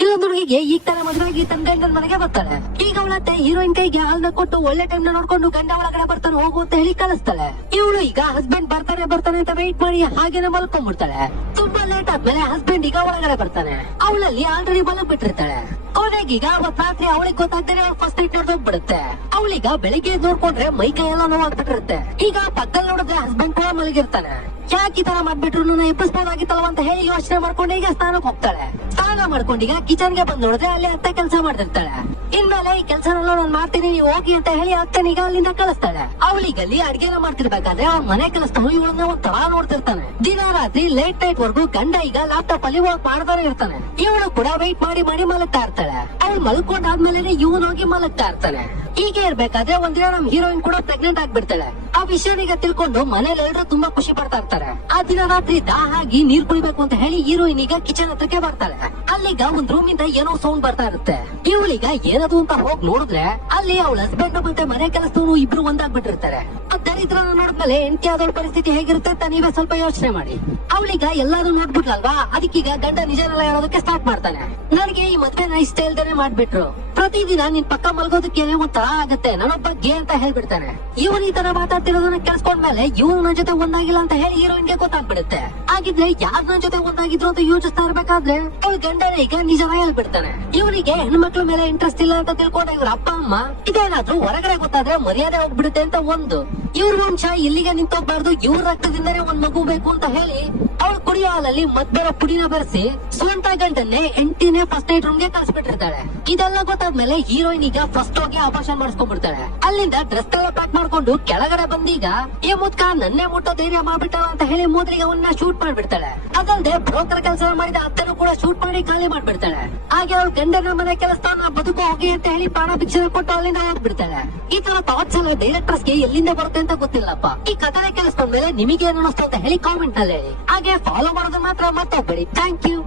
ಇಲ್ಲೊಂದು ಹುಡುಗಿಗೆ ಈಗ ತರ ಮದುವೆಯಾಗಿ ತನ್ನ ಗಂಡನ ಮನೆಗೆ ಬರ್ತಾಳೆ. ಈಗ ಅವಳತ್ತೆ ಹೀರೋಯಿನ್ ಕೈಗೆ ಹಾಲ್ನ ಕೊಟ್ಟು ಒಳ್ಳೆ ಟೈಮ್ ನ ನೋಡ್ಕೊಂಡು ಗಂಡ ಒಳಗಡೆ ಬರ್ತಾನೆ ಹೋಗು ಅಂತ ಹೇಳಿ ಕಳಿಸ್ತಾಳೆ. ಇವಳು ಈಗ ಹಸ್ಬೆಂಡ್ ಬರ್ತಾನೆ ಅಂತ ವೆಯ್ಟ್ ಮಾಡಿ ಹಾಗೇನೆ ಮಲ್ಕೊಂಡ್ಬಿಡ್ತಾಳೆ. ತುಂಬಾ ಲೇಟ್ ಆದ್ಮೇಲೆ ಹಸ್ಬೆಂಡ್ ಈಗ ಒಳಗಡೆ ಬರ್ತಾನೆ. ಅವಳಲ್ಲಿ ಆಲ್ರೆಡಿ ಮಲಗ್ ಬಿಟ್ಟಿರ್ತಾಳೆ. ಕೊನೆಗೀಗ ಅವತ್ ರಾತ್ರಿ ಅವಳಿಗೆ ಗೊತ್ತಾಗ್ತಾನೆ ಅವ್ಳು ಫಸ್ಟ್ ನೈಟ್ ನೋಡ್ಬಿಡುತ್ತೆ. ಅವಳೀಗ ಬೆಳಿಗ್ಗೆ ನೋಡ್ಕೊಂಡ್ರೆ ಮೈ ಕೈ ಎಲ್ಲ ನೋವಾಗ್ಬಿಟ್ಟಿರುತ್ತೆ. ಈಗ ಪಕ್ಕದಲ್ಲಿ ನೋಡಿದ್ರೆ ಹಸ್ಬೆಂಡ್ ಕೂಡ ಮಲಗಿರ್ತಾನೆ. ಯಾಕೆ ಈ ತರ ಮಾಡ್ಬಿಟ್ರು ನನ್ನ ಎಬ್ಬಿಸ್ಬೋದಾಗಿತ್ತಲ್ವ ಅಂತ ಹೇಳಿ ಯೋಚನೆ ಮಾಡ್ಕೊಂಡು ಈಗ ಸ್ನಾನಕ್ಕೆ ಹೋಗ್ತಾಳೆ. ಸ್ನಾನ ಮಾಡ್ಕೊಂಡು ಈಗ ಕಿಚನ್ ಗೆ ಬಂದ್ ನೋಡಿದ್ರೆ ಅಲ್ಲಿ ಅತ್ತೆ ಕೆಲಸ ಮಾಡ್ತಿರ್ತಾಳೆ. ಇನ್ಮೇಲೆ ಈ ಕೆಲಸನೆಲ್ಲ ನಾನು ಮಾಡ್ತೀನಿ ನೀವು ಹೋಗಿ ಅಂತ ಹೇಳಿ ಅತ್ತನೀಗ ಅಲ್ಲಿಂದ ಕಳಿಸ್ತಾಳೆ. ಅವಳಿಗಲ್ಲಿ ಅಡ್ಗೆನ ಮಾಡ್ತಿರ್ಬೇಕಾದ್ರೆ ಅವ್ರ ಮನೆ ಕೆಲಸದವನು ಇವಳನ್ನ ಒಂಥರ ನೋಡ್ತಿರ್ತಾನೆ. ದಿನ ರಾತ್ರಿ ಲೇಟ್ ನೈಟ್ ವರ್ಗು ಗಂಡ ಈಗ ಲ್ಯಾಪ್ಟಾಪ್ ಅಲ್ಲಿ ವರ್ಕ್ ಮಾಡ್ತಾನೆ ಇರ್ತಾನೆ. ಇವಳು ಕೂಡ ವೆಯ್ಟ್ ಮಾಡಿ ಮಲಗ್ತಾ ಇರ್ತಾಳೆ. ಅವಳು ಮಲ್ಕೊಂಡಾದ್ಮೇಲೆ ಇವನ್ ಹೋಗಿ ಮಲಗ್ತಾ ಇರ್ತಾನೆ. ಹೀಗೆ ಇರ್ಬೇಕಾದ್ರೆ ಒಂದಿನ ನಮ್ ಹೀರೋಯಿನ್ ಕೂಡ ಪ್ರೆಗ್ನೆಂಟ್ ಆಗ್ಬಿಡ್ತಾಳೆ. ಆ ವಿಷಯನೀಗ ತಿಳ್ಕೊಂಡು ಮನೇಲಿ ಎಲ್ರು ತುಂಬಾ ಖುಷಿ ಪಡ್ತಾ ಇರ್ತಾರೆ. ಆ ದಿನ ರಾತ್ರಿ ದಾಹ ಆಗಿ ನೀರ್ ಕುಡಿಬೇಕು ಅಂತ ಹೇಳಿ ಹೀರೋಯಿನ್ ಈಗ ಕಿಚನ್ ಹತ್ರಕ್ಕೆ ಬರ್ತಾಳೆ. ಅಲ್ಲಿಗ ಒಂದ್ ರೂಮ್ ಇಂದ ಏನೋ ಸೌಂಡ್ ಬರ್ತಾ ಇರುತ್ತೆ. ಇವಳಿಗ ಏನದು ಅಂತ ಹೋಗಿ ನೋಡಿದ್ರೆ ಅಲ್ಲಿ ಅವಳ ಹಸ್ಬೆಂಡ್ ಮತ್ತೆ ಮನೆ ಕೆಲಸದವನು ಇಬ್ರು ಒಂದಾಗ್ಬಿಟ್ಟಿರ್ತಾರೆ. ಆ ದರಿದ್ರನ ನೋಡಿದ್ಮೇಲೆ ಹೆಂಡತಿ ಆದವಳ ಪರಿಸ್ಥಿತಿ ಹೇಗಿರುತ್ತೆ ಅಂತ ನೀವೇ ಸ್ವಲ್ಪ ಯೋಚನೆ ಮಾಡಿ. ಅವಳಿಗ ಎಲ್ಲಾರು ನೋಡ್ಬಿಟ್ಲಲ್ವಾ, ಅದಕ್ಕೀಗ ಗಂಡ ನಿಜನೆಲ್ಲ ಹೇಳೋದಕ್ಕೆ ಸ್ಟಾರ್ಟ್ ಮಾಡ್ತಾನೆ. ನನಗೆ ಈ ಮದ್ವೆನ ಇಷ್ಟ ಇಲ್ದೇನೆ ಮಾಡ್ಬಿಟ್ರು. ಪ್ರತಿದಿನ ನಿನ್ ಪಕ್ಕ ಮಲ್ಗೋದಕ್ಕೆ ಒಂಥರ ಆಗತ್ತೆ, ನಾನೊಬ್ಬ ಗೇ ಅಂತ ಹೇಳ್ಬಿಡ್ತಾನೆ. ಇವನ್ ಈ ತರ ಮಾತಾಡ್ತಿರೋದನ್ನ ಕೇಳಿಸ್ಕೊಂಡ್ಮೇಲೆ ಇವ್ರು ನನ್ನ ಜೊತೆ ಒಂದಾಗಿಲ್ಲ ಅಂತ ಹೇಳಿ ಹೀರೋಯಿನ್ಗೆ ಗೊತ್ತಾಗ್ಬಿಡುತ್ತೆ. ಹಾಗಿದ್ರೆ ಯಾರ್ ನನ್ನ ಜೊತೆ ಒಂದಾಗಿದ್ರು ಅಂತ ಯೋಚಿಸ್ತಾ ಇರ್ಬೇಕಾದ್ರೆ ಅವಳ ಗಂಡನ ಈಗ ನಿಜನ ಹೇಳ್ಬಿಡ್ತಾನೆ. ಇವನಿಗೆ ಹೆಣ್ಮಕ್ಳ ಮೇಲೆ ಇಂಟ್ರೆಸ್ಟ್ ಇಲ್ಲ ಅಂತ ತಿಳ್ಕೊಂಡ ಇವ್ರ ಅಪ್ಪ ಅಮ್ಮ ಇದೇನಾದ್ರೂ ಹೊರಗಡೆ ಗೊತ್ತಾದ್ರೆ ಮರ್ಯಾದೆ ಹೋಗ್ಬಿಡುತ್ತೆ ಅಂತ ಒಂದು, ಇವ್ರ ವಂಶ ಇಲ್ಲಿಗೆ ನಿಂತೋಗ್ಬಾರ್ದು, ಇವ್ರ ರಕ್ತದಿಂದನೇ ಒಂದ್ ಮಗು ಬೇಕು ಅಂತ ಹೇಳಿ ಅವಳ ಕುಡಿಯೋ ಹಾಲಲ್ಲಿ ಮದ್ಬೇರೋ ಪುಡಿನ ಬೆರೆಸಿ ಸ್ವಂತ ಗಂಡನ್ನೇ ಹೆಂಡತಿನೇ ಫಸ್ಟ್ ನೈಟ್ ರೂಮ್ಗೆ ಕಳ್ಸಿಬಿಟ್ಟಿರ್ತಾಳೆ. ಇದೆಲ್ಲ ಗೊತ್ತಾದ್ಮೇಲೆ ಹೀರೋಯಿನ್ ಈಗ ಫಸ್ಟ್ ಹೋಗಿ ಆಪರೇಷನ್ ಮಾಡಿಸ್ಕೊಂಡ್ಬಿಡ್ತಾಳೆ. ಅಲ್ಲಿಂದ ಡ್ರೆಸ್ ಎಲ್ಲ ಪ್ಯಾಕ್ ಮಾಡ್ಕೊಂಡು ಕೆಳಗಡೆ ಬಂದೀಗ ಈ ಮುದ್ಕ ನನ್ನೇ ಮುಟ್ಟೋ ಧೈರ್ಯ ಮಾಡ್ಬಿಟ್ಟಲ್ಲ ಅಂತ ಹೇಳಿ ಮೂದ್ರಿಗೆ ಅವನ್ನ ಶೂಟ್ ಮಾಡ್ಬಿಡ್ತಾಳೆ. ಅದಲ್ಲದೆ ಬ್ರೋಕರ್ ಕೆಲಸ ಮಾಡಿದ ಅತ್ತನು ಕೂಡ ಶೂಟ್ ಮಾಡಿ ಖಾಲಿ ಮಾಡ್ಬಿಡ್ತಾಳೆ. ಹಾಗೆ ಅವಳು ಗಂಡನ ಮನೆ ಕೆಲಸವನ್ನ ಬದುಕು ಹೋಗಿ ಅಂತ ಹೇಳಿ ಪ್ರಾಣ ಭಿಕ್ಷೆ ಕೊಟ್ಟು ಅಲ್ಲಿಂದ ಹೋಗ್ಬಿಡ್ತಾಳೆ. ಈ ತರ ಥಾಟ್ಸ್ ಎಲ್ಲ ಡೈರೆಕ್ಟರ್ಸ್ಗೆ ಎಲ್ಲಿಂದ ಬರುತ್ತೆ ಅಂತ ಗೊತ್ತಿಲ್ಲಪ್ಪ. ಈ ಕಥೆ ಕೇಳಿಸ್ಕೊಂಡ್ಮೇಲೆ ನಿಮಗೆ ಏನು ಅನಿಸ್ತು ಅಂತ ಹೇಳಿ ಕಾಮೆಂಟ್ ನಲ್ಲಿ ಹೇಳಿ. ಹಾಗೆ ಫಾಲೋ ಮಾಡೋದು ಮಾತ್ರ ಮರ್ತೋಗ್ಬೇಡಿ. Thank you.